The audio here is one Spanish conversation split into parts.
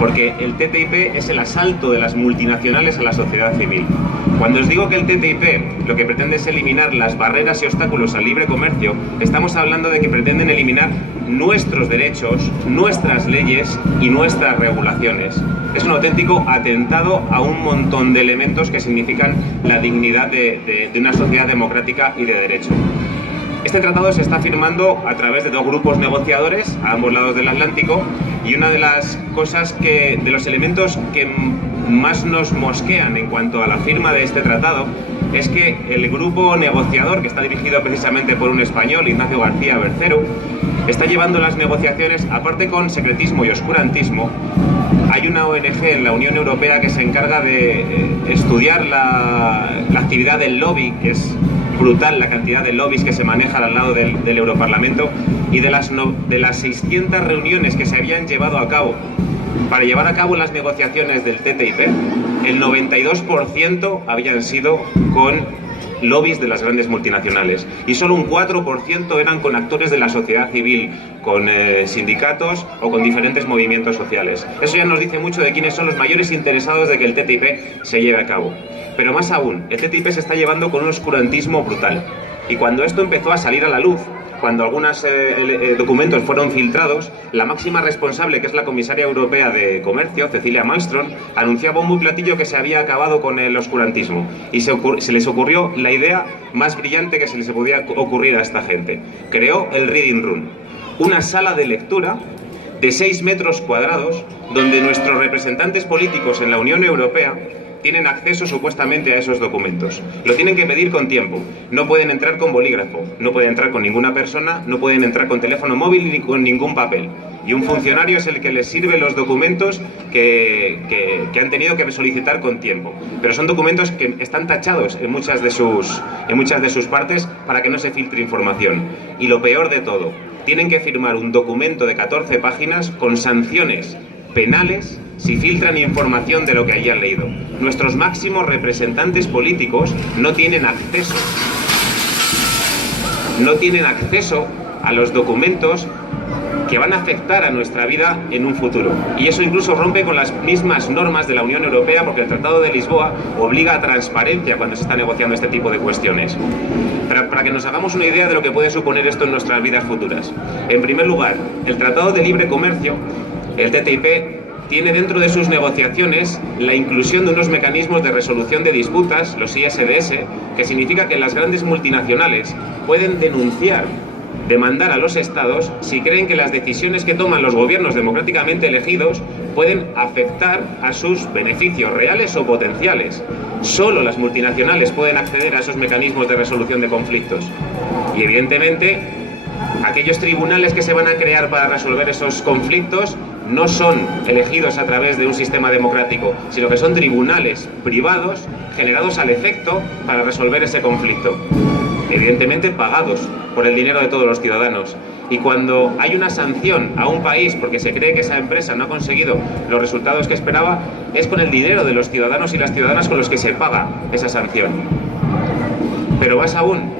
porque el TTIP es el asalto de las multinacionales a la sociedad civil. Cuando os digo que el TTIP lo que pretende es eliminar las barreras y obstáculos al libre comercio, estamos hablando de que pretenden eliminar nuestros derechos, nuestras leyes y nuestras regulaciones. Es un auténtico atentado a un montón de elementos que significan la dignidad de una sociedad democrática y de derecho. Este tratado se está firmando a través de dos grupos negociadores a ambos lados del Atlántico, y una de las cosas de los elementos que más nos mosquean en cuanto a la firma de este tratado es que el grupo negociador, que está dirigido precisamente por un español, Ignacio García Bercero, está llevando las negociaciones, aparte con secretismo y oscurantismo. Hay una ONG en la Unión Europea que se encarga de estudiar la actividad del lobby, que es brutal la cantidad de lobbies que se manejan al lado del Europarlamento, y de las 600 reuniones que se habían llevado a cabo para llevar a cabo las negociaciones del TTIP, el 92% habían sido con lobbies de las grandes multinacionales y solo un 4% eran con actores de la sociedad civil, con sindicatos o con diferentes movimientos sociales. Eso ya nos dice mucho de quiénes son los mayores interesados de que el TTIP se lleve a cabo. Pero más aún, el TTIP se está llevando con un oscurantismo brutal. Y cuando esto empezó a salir a la luz, cuando algunos documentos fueron filtrados, la máxima responsable, que es la comisaria europea de Comercio, Cecilia Malmström, anunciaba bombo y platillo que se había acabado con el oscurantismo. Y se les ocurrió la idea más brillante que se les podía ocurrir a esta gente. Creó el Reading Room, una sala de lectura de 6 metros cuadrados, donde nuestros representantes políticos en la Unión Europea tienen acceso supuestamente a esos documentos. Lo tienen que pedir con tiempo. No pueden entrar con bolígrafo, no pueden entrar con ninguna persona, no pueden entrar con teléfono móvil ni con ningún papel. Y un funcionario es el que les sirve los documentos que han tenido que solicitar con tiempo. Pero son documentos que están tachados en muchas de sus partes para que no se filtre información. Y lo peor de todo, tienen que firmar un documento de 14 páginas con sanciones penales si filtran información de lo que hayan leído. Nuestros máximos representantes políticos no tienen acceso a los documentos que van a afectar a nuestra vida en un futuro. Y eso incluso rompe con las mismas normas de la Unión Europea, porque el Tratado de Lisboa obliga a transparencia cuando se está negociando este tipo de cuestiones. Para que nos hagamos una idea de lo que puede suponer esto en nuestras vidas futuras. En primer lugar, el Tratado de Libre Comercio, el TTIP, tiene dentro de sus negociaciones la inclusión de unos mecanismos de resolución de disputas, los ISDS, que significa que las grandes multinacionales pueden demandar a los estados si creen que las decisiones que toman los gobiernos democráticamente elegidos pueden afectar a sus beneficios reales o potenciales. Solo las multinacionales pueden acceder a esos mecanismos de resolución de conflictos. Y evidentemente, aquellos tribunales que se van a crear para resolver esos conflictos no son elegidos a través de un sistema democrático, sino que son tribunales privados generados al efecto para resolver ese conflicto. Evidentemente pagados por el dinero de todos los ciudadanos. Y cuando hay una sanción a un país porque se cree que esa empresa no ha conseguido los resultados que esperaba, es con el dinero de los ciudadanos y las ciudadanas con los que se paga esa sanción. Pero más aún,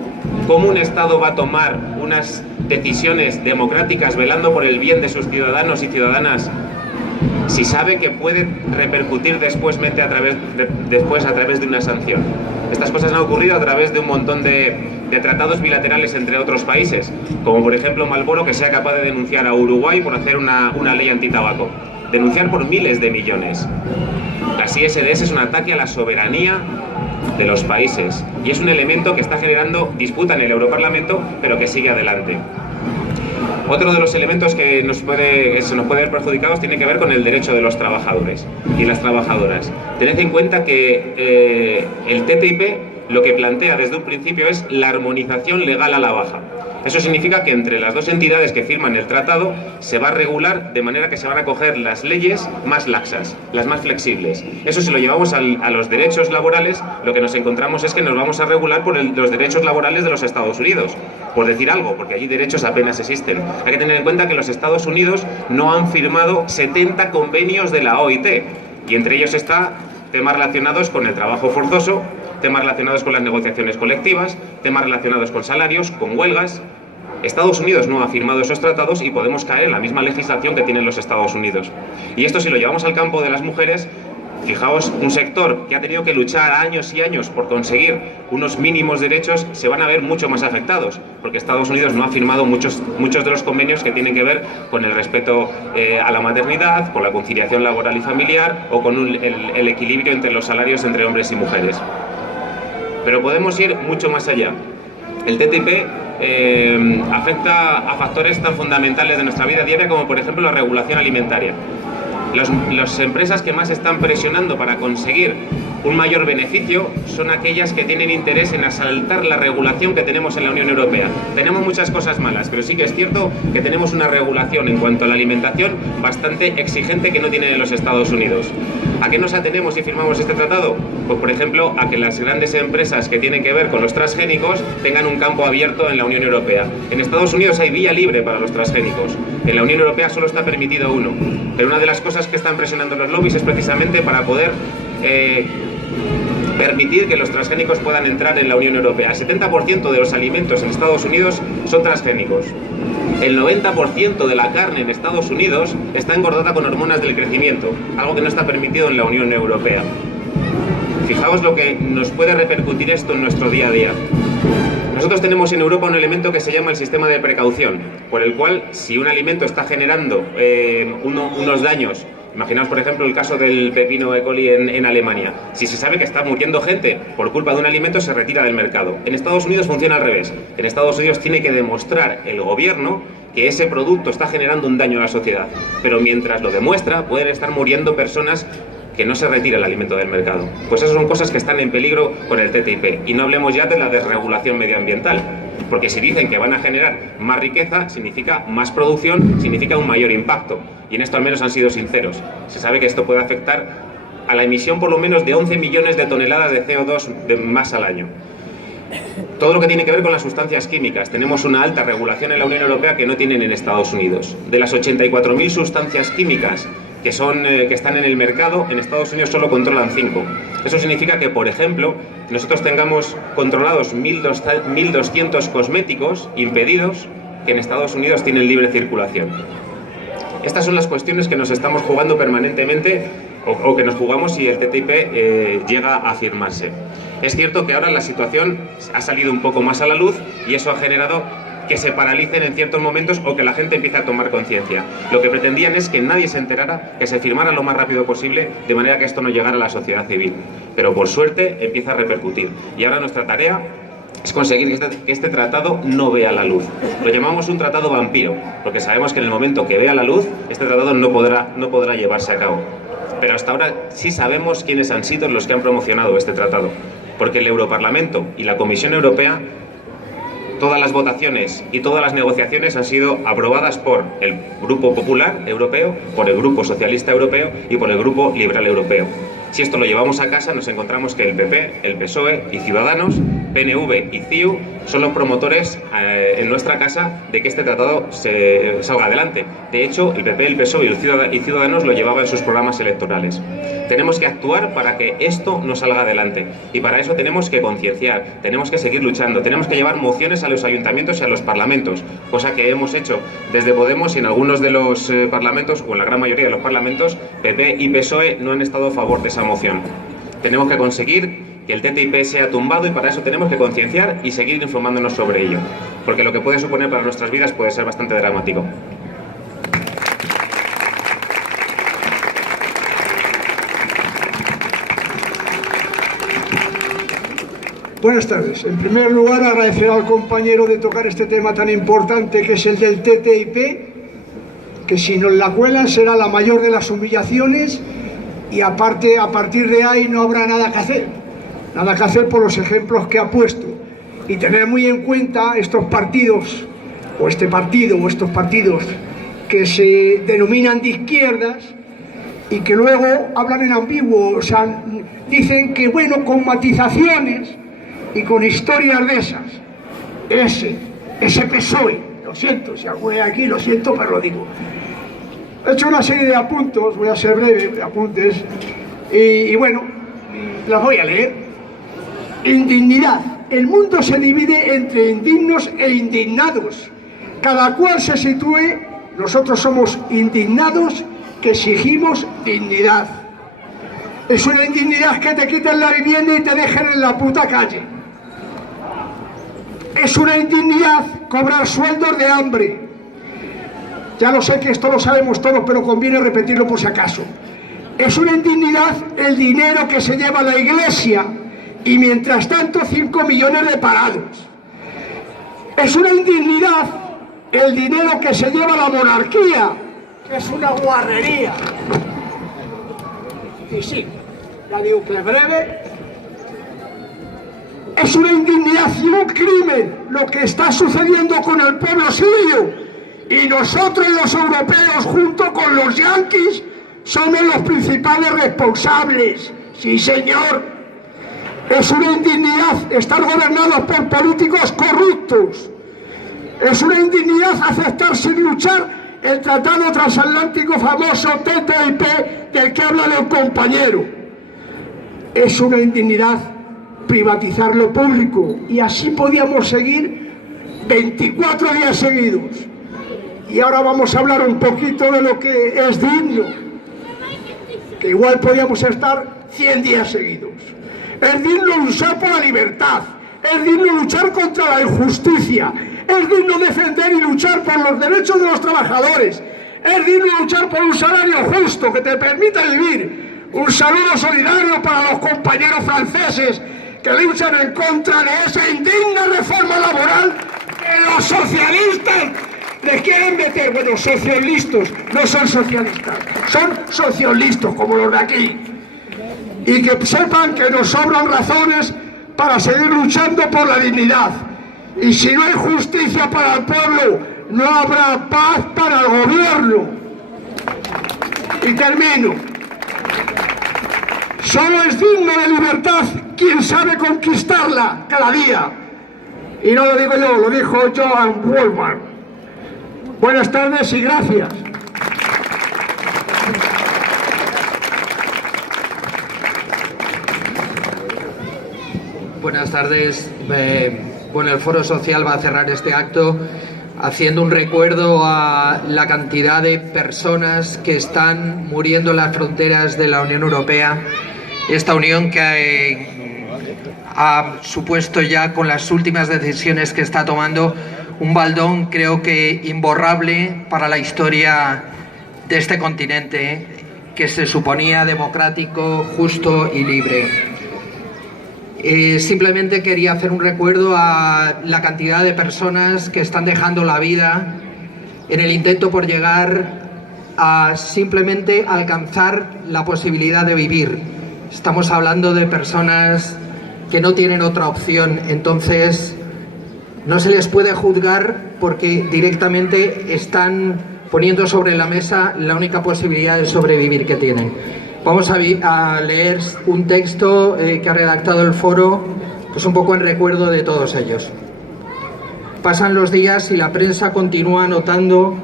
¿cómo un Estado va a tomar unas decisiones democráticas velando por el bien de sus ciudadanos y ciudadanas si sabe que puede repercutir después a través de una sanción? Estas cosas han ocurrido a través de un montón de tratados bilaterales entre otros países, como por ejemplo Marlboro, que sea capaz de denunciar a Uruguay por hacer una ley antitabaco, denunciar por miles de millones. Las ISDS es un ataque a la soberanía de los países y es un elemento que está generando disputa en el Europarlamento, pero que sigue adelante. Otro de los elementos que se nos puede ver perjudicados tiene que ver con el derecho de los trabajadores y las trabajadoras. Tened en cuenta que el TTIP lo que plantea desde un principio es la armonización legal a la baja. Eso significa que entre las dos entidades que firman el tratado se va a regular de manera que se van a coger las leyes más laxas, las más flexibles. Eso, si lo llevamos a los derechos laborales, lo que nos encontramos es que nos vamos a regular por los derechos laborales de los Estados Unidos, por decir algo, porque allí derechos apenas existen. Hay que tener en cuenta que los Estados Unidos no han firmado 70 convenios de la OIT, y entre ellos está temas relacionados con el trabajo forzoso, temas relacionados con las negociaciones colectivas, temas relacionados con salarios, con huelgas. Estados Unidos no ha firmado esos tratados y podemos caer en la misma legislación que tienen los Estados Unidos. Y esto, si lo llevamos al campo de las mujeres, fijaos, un sector que ha tenido que luchar años y años por conseguir unos mínimos derechos, se van a ver mucho más afectados, porque Estados Unidos no ha firmado muchos de los convenios que tienen que ver con el respeto a la maternidad, con la conciliación laboral y familiar o con el equilibrio entre los salarios entre hombres y mujeres. Pero podemos ir mucho más allá. El TTIP afecta a factores tan fundamentales de nuestra vida diaria como, por ejemplo, la regulación alimentaria. Las empresas que más están presionando para conseguir un mayor beneficio son aquellas que tienen interés en asaltar la regulación que tenemos en la Unión Europea. Tenemos muchas cosas malas, pero sí que es cierto que tenemos una regulación en cuanto a la alimentación bastante exigente que no tienen en los Estados Unidos. ¿A qué nos atenemos si firmamos este tratado? Pues, por ejemplo, a que las grandes empresas que tienen que ver con los transgénicos tengan un campo abierto en la Unión Europea. En Estados Unidos hay vía libre para los transgénicos. En la Unión Europea solo está permitido uno. Pero una de las cosas que están presionando los lobbies es precisamente para poder permitir que los transgénicos puedan entrar en la Unión Europea. El 70% de los alimentos en Estados Unidos son transgénicos. El 90% de la carne en Estados Unidos está engordada con hormonas del crecimiento, algo que no está permitido en la Unión Europea. Fijaos lo que nos puede repercutir esto en nuestro día a día. Nosotros tenemos en Europa un elemento que se llama el sistema de precaución, por el cual, si un alimento está generando unos daños, imaginaos por ejemplo el caso del pepino E. coli en Alemania, si se sabe que está muriendo gente por culpa de un alimento, se retira del mercado. En Estados Unidos funciona al revés. En Estados Unidos tiene que demostrar el gobierno que ese producto está generando un daño a la sociedad, pero mientras lo demuestra pueden estar muriendo personas que no se retira el alimento del mercado. Pues esas son cosas que están en peligro con el TTIP. Y no hablemos ya de la desregulación medioambiental, porque si dicen que van a generar más riqueza, significa más producción, significa un mayor impacto. Y en esto al menos han sido sinceros. Se sabe que esto puede afectar a la emisión por lo menos de 11 millones de toneladas de CO2 más al año. Todo lo que tiene que ver con las sustancias químicas. Tenemos una alta regulación en la Unión Europea que no tienen en Estados Unidos. De las 84.000 sustancias químicas que están en el mercado, en Estados Unidos solo controlan 5. Eso significa que, por ejemplo, nosotros tengamos controlados 1.200 cosméticos impedidos que en Estados Unidos tienen libre circulación. Estas son las cuestiones que nos estamos jugando permanentemente o que nos jugamos si el TTIP llega a firmarse. Es cierto que ahora la situación ha salido un poco más a la luz y eso ha generado que se paralicen en ciertos momentos o que la gente empiece a tomar conciencia. Lo que pretendían es que nadie se enterara, que se firmara lo más rápido posible, de manera que esto no llegara a la sociedad civil. Pero por suerte empieza a repercutir. Y ahora nuestra tarea es conseguir que este tratado no vea la luz. Lo llamamos un tratado vampiro, porque sabemos que en el momento que vea la luz, este tratado no podrá llevarse a cabo. Pero hasta ahora sí sabemos quiénes han sido los que han promocionado este tratado, porque el Europarlamento y la Comisión Europea, todas las votaciones y todas las negociaciones han sido aprobadas por el Grupo Popular Europeo, por el Grupo Socialista Europeo y por el Grupo Liberal Europeo. Si esto lo llevamos a casa, nos encontramos que el PP, el PSOE y Ciudadanos, PNV y CIU son los promotores en nuestra casa de que este tratado salga adelante. De hecho, el PP, el PSOE y Ciudadanos lo llevaban en sus programas electorales. Tenemos que actuar para que esto no salga adelante y para eso tenemos que concienciar, tenemos que seguir luchando, tenemos que llevar mociones a los ayuntamientos y a los parlamentos, cosa que hemos hecho desde Podemos y en algunos de los parlamentos, o en la gran mayoría de los parlamentos, PP y PSOE no han estado a favor de esa moción. Tenemos que conseguir que el TTIP sea tumbado y para eso tenemos que concienciar y seguir informándonos sobre ello, porque lo que puede suponer para nuestras vidas puede ser bastante dramático. Buenas tardes. En primer lugar, agradecer al compañero de tocar este tema tan importante que es el del TTIP, que si nos la cuelan será la mayor de las humillaciones y aparte, a partir de ahí no habrá nada que hacer. Nada que hacer por los ejemplos que ha puesto. Y tener muy en cuenta estos partidos, o este partido, o estos partidos que se denominan de izquierdas y que luego hablan en ambiguo, o sea, dicen que bueno, con matizaciones y con historias de esas. Ese PSOE, lo siento, si alguno hay aquí, lo siento, pero lo digo. He hecho una serie de apuntes, voy a ser breve, apuntes, y bueno, las voy a leer. Indignidad. El mundo se divide entre indignos e indignados. cada cual se sitúe, nosotros somos indignados que exigimos dignidad. Es una indignidad que te quiten la vivienda y te dejen en la puta calle. Es una indignidad cobrar sueldos de hambre. Ya lo sé que esto lo sabemos todos, pero conviene repetirlo por si acaso. Es una indignidad el dinero que se lleva la Iglesia y mientras tanto 5 millones de parados. Es una indignidad el dinero que se lleva la monarquía, que es una guarrería. Y sí, ya digo que es breve. Es una indignidad y un crimen lo que está sucediendo con el pueblo sirio. Y nosotros los europeos, junto con los yanquis, somos los principales responsables. Sí, señor. Es una indignidad estar gobernados por políticos corruptos. Es una indignidad aceptar sin luchar el tratado transatlántico famoso TTIP del que habla el compañero. Es una indignidad privatizar lo público. Y así podíamos seguir 24 días seguidos. Y ahora vamos a hablar un poquito de lo que es digno. Que igual podíamos estar 100 días seguidos. Es digno luchar por la libertad, es digno luchar contra la injusticia, es digno defender y luchar por los derechos de los trabajadores, es digno luchar por un salario justo que te permita vivir. Un saludo solidario para los compañeros franceses que luchan en contra de esa indigna reforma laboral que los socialistas les quieren meter. Bueno, socialistas, no son socialistas, son socialistas como los de aquí. Y que sepan que nos sobran razones para seguir luchando por la dignidad. Y si no hay justicia para el pueblo, no habrá paz para el gobierno. Y termino. Solo es digno de libertad quien sabe conquistarla cada día. Y no lo digo yo, lo dijo Joan Wolfman. Buenas tardes y gracias. Buenas tardes. Bueno, el Foro Social va a cerrar este acto haciendo un recuerdo a la cantidad de personas que están muriendo en las fronteras de la Unión Europea. Esta unión que ha supuesto ya, con las últimas decisiones que está tomando, un baldón creo que imborrable para la historia de este continente, que se suponía democrático, justo y libre. Simplemente quería hacer un recuerdo a la cantidad de personas que están dejando la vida en el intento por llegar a simplemente alcanzar la posibilidad de vivir. Estamos hablando de personas que no tienen otra opción, entonces no se les puede juzgar porque directamente están poniendo sobre la mesa la única posibilidad de sobrevivir que tienen. Vamos a leer un texto que ha redactado el foro, pues un poco en recuerdo de todos ellos. Pasan los días y la prensa continúa anotando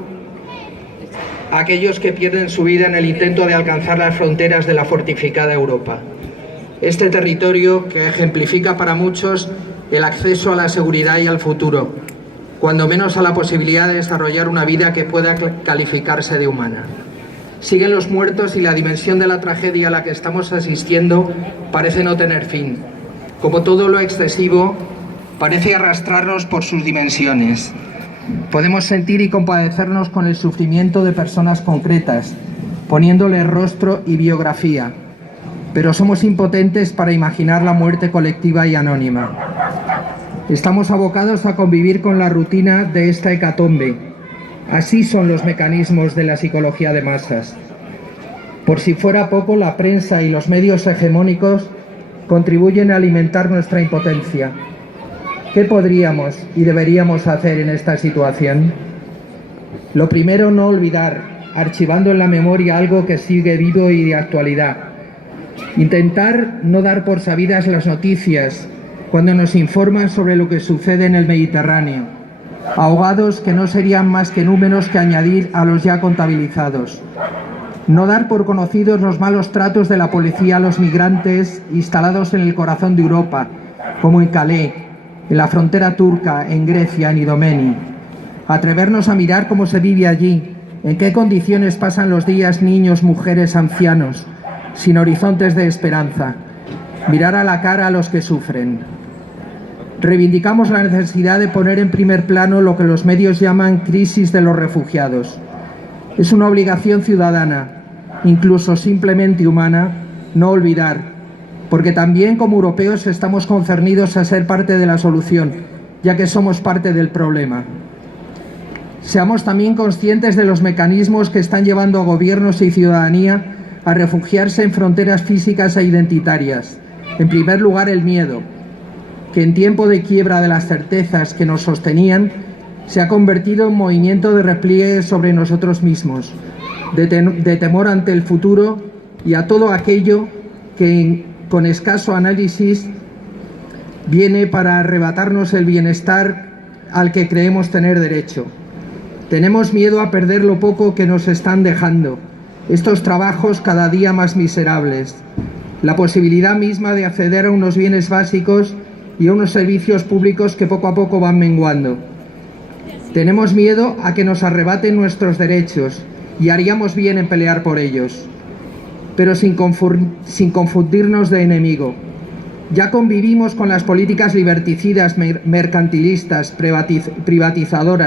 a aquellos que pierden su vida en el intento de alcanzar las fronteras de la fortificada Europa. Este territorio que ejemplifica para muchos el acceso a la seguridad y al futuro, cuando menos a la posibilidad de desarrollar una vida que pueda calificarse de humana. Siguen los muertos y la dimensión de la tragedia a la que estamos asistiendo parece no tener fin. Como todo lo excesivo, parece arrastrarnos por sus dimensiones. Podemos sentir y compadecernos con el sufrimiento de personas concretas, poniéndole rostro y biografía, pero somos impotentes para imaginar la muerte colectiva y anónima. Estamos abocados a convivir con la rutina de esta hecatombe. Así son los mecanismos de la psicología de masas. Por si fuera poco, la prensa y los medios hegemónicos contribuyen a alimentar nuestra impotencia. ¿Qué podríamos y deberíamos hacer en esta situación? Lo primero, no olvidar, archivando en la memoria algo que sigue vivo y de actualidad. Intentar no dar por sabidas las noticias cuando nos informan sobre lo que sucede en el Mediterráneo. Ahogados que no serían más que números que añadir a los ya contabilizados. No dar por conocidos los malos tratos de la policía a los migrantes instalados en el corazón de Europa, como en Calais, en la frontera turca, en Grecia, en Idomeni. atrevernos a mirar cómo se vive allí, en qué condiciones pasan los días niños, mujeres, ancianos, sin horizontes de esperanza, mirar a la cara a los que sufren. Reivindicamos la necesidad de poner en primer plano lo que los medios llaman crisis de los refugiados. Es una obligación ciudadana, incluso simplemente humana, no olvidar, porque también como europeos estamos concernidos a ser parte de la solución, ya que somos parte del problema. Seamos también conscientes de los mecanismos que están llevando a gobiernos y ciudadanía a refugiarse en fronteras físicas e identitarias. En primer lugar, el miedo, que en tiempo de quiebra de las certezas que nos sostenían, se ha convertido en movimiento de repliegue sobre nosotros mismos, de temor ante el futuro y a todo aquello que, con escaso análisis, viene para arrebatarnos el bienestar al que creemos tener derecho. Tenemos miedo a perder lo poco que nos están dejando, estos trabajos cada día más miserables, la posibilidad misma de acceder a unos bienes básicos y a unos servicios públicos que poco a poco van menguando. Tenemos miedo a que nos arrebaten nuestros derechos y haríamos bien en pelear por ellos, pero sin confundirnos de enemigo. Ya convivimos con las políticas liberticidas, mercantilistas, privatizadoras,